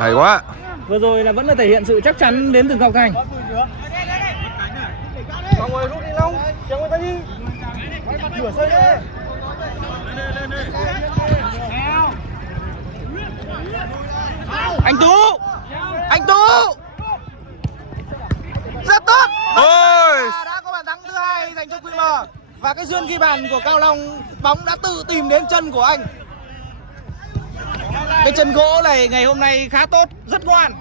Hay quá. Vừa rồi là vẫn là thể hiện sự chắc chắn đến từ Ngọc Thành. Mọi người rút đi Long, kéo người ta đi. Nửa xây đấy. Anh Tú! Anh Tú! Rất tốt! Ôi! Đã có bàn thắng thứ hai dành cho QM. Và cái duyên ghi bàn của Cao Long, bóng đã tự tìm đến chân của anh. Cái chân gỗ này ngày hôm nay khá tốt, rất ngoan.